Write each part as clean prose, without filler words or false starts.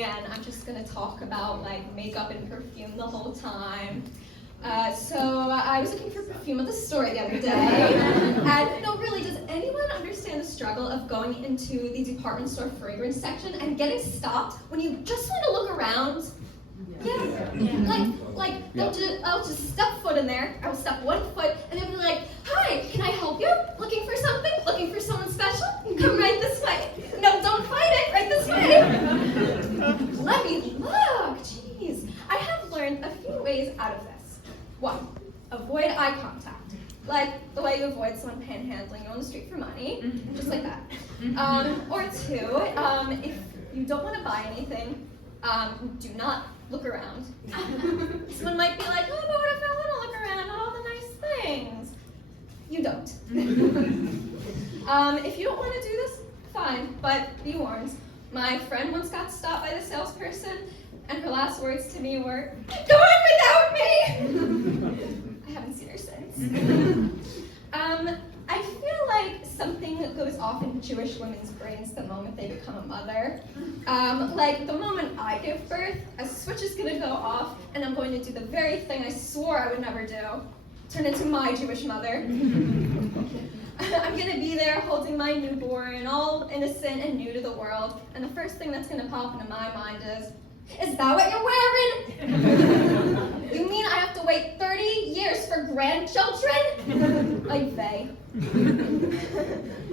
me, and I'm just gonna talk about like makeup and perfume the whole time. So I was looking for perfume at the store the other day, and no, really, does anyone understand the struggle of going into the department store fragrance section and getting stopped when you just want to look around? Yeah. I'll just step foot in there. I'll step 1 foot, and they'll be like, "Hi, can I help you? Looking for something? Looking for someone special? Come right this way. No, don't fight it. Right this way." Let me look. Jeez, I have learned a few ways out of this. 1, avoid eye contact, like the way you avoid someone panhandling you on the street for money, just like that. Or 2, if you don't want to buy anything, do not look around. Someone might be like, "Oh, but what if I want to look around at all the nice things?" You don't. If you don't want to do this, fine, but be warned. My friend once got stopped by the salesperson, and her last words to me were, "Go on without me!" I haven't seen her since. I feel like something goes off in Jewish women's brains the moment they become a mother. Like the moment I give birth, a switch is gonna go off, and I'm going to do the very thing I swore I would never do: turn into my Jewish mother. I'm gonna be there holding my newborn, all innocent and new to the world, and the first thing that's gonna pop into my mind is that what you're wearing? You mean I have to wait 30 years for grandchildren? Like they.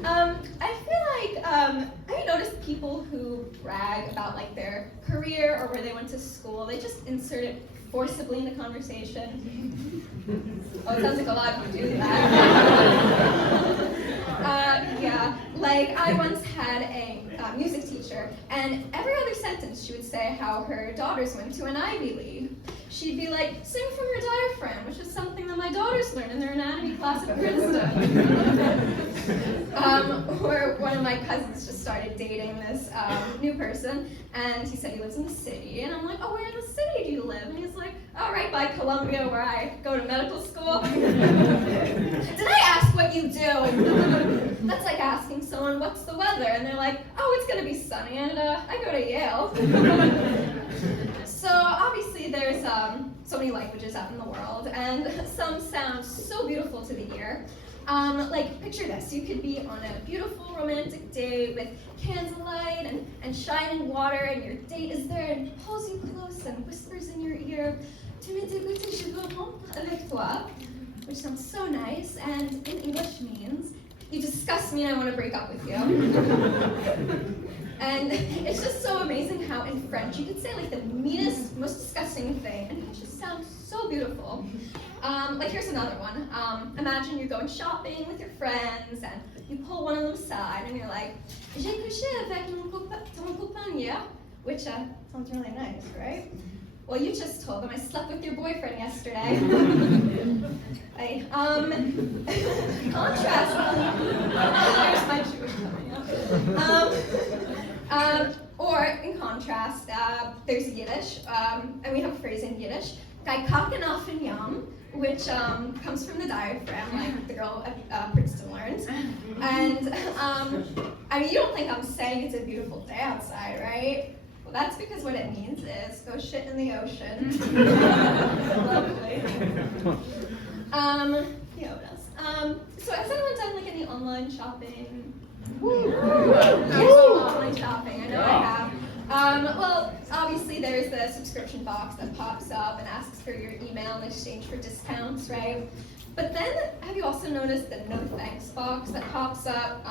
I feel like, have you noticed people who brag about like their career or where they went to school, they just insert it forcibly into conversation? Oh, it sounds like a lot of you do that. Yeah, like I once had a music teacher, and every other sentence she would say how her daughters went to an Ivy League. She'd be like, "Sing from your diaphragm," which is something that my daughters learn in their anatomy class at Princeton. Or one of my cousins just started dating this new person, and he said he lives in the city, and I'm like, "Oh, where in the city do you live?" And he's like, "Oh, right by Columbia, where I go to medical school." Did I ask what you do? That's like asking someone, "What's the weather?" And they're like, "Oh, it's gonna be sunny, and I go to Yale." So obviously there's so many languages out in the world, and some sound so beautiful to the ear. Like, picture this: you could be on a beautiful romantic date with candlelight and shining water, and your date is there and pulls you close and whispers in your ear, "Tu me dégoûtes, je veux rompre avec toi," which sounds so nice, and in English means, "You disgust me and I want to break up with you." And it's just so amazing how in French you could say like the meanest, most disgusting thing, and it just sounds so beautiful. Like here's another one. Imagine you're going shopping with your friends, and you pull one of them aside, and you're like, "J'ai couché avec ton copain hier," which sounds really nice, right? Well, you just told them I slept with your boyfriend yesterday. Contrast. There's my Jewish coming out. Or in contrast, there's Yiddish, and we have a phrase in Yiddish, "Gai kaken auf en yam," which comes from the diaphragm, like the girl at Princeton learns. And I mean, you don't think I'm saying it's a beautiful day outside, right? Well, that's because what it means is go shit in the ocean. Lovely. So has anyone done like any online shopping? Online shopping, I know I have. Well, obviously there's the subscription box that pops up and asks for your email in exchange for discounts, right? But then, have you also noticed the no thanks box that pops up,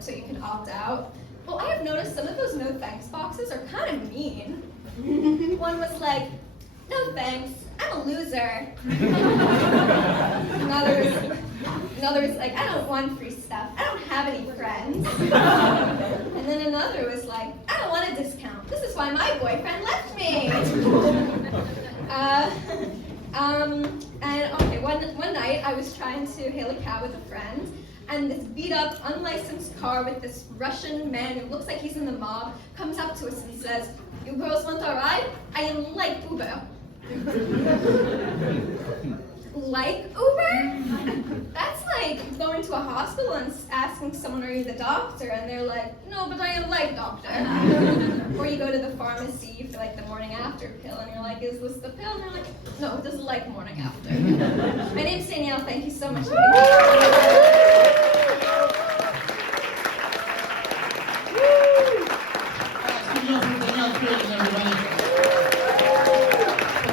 so you can opt out? Well, I have noticed some of those no thanks boxes are kind of mean. One was like, "No thanks, I'm a loser." Another was like, "I don't want free stuff, I don't have any friends." And then another was like, "I don't want a discount, this is why my boyfriend left me." And okay, one night I was trying to hail a cab with a friend, and this beat-up, unlicensed car with this Russian man who looks like he's in the mob comes up to us and says, "You girls want a ride? I am like Uber." Like Uber? That's like going to a hospital and asking someone, are you the doctor? And they're like, no, but I am like doctor. Or you go to the pharmacy for like the morning after pill and you're like, is this the pill? And they're like, no, this is like morning after. My name's Danielle, thank you so much for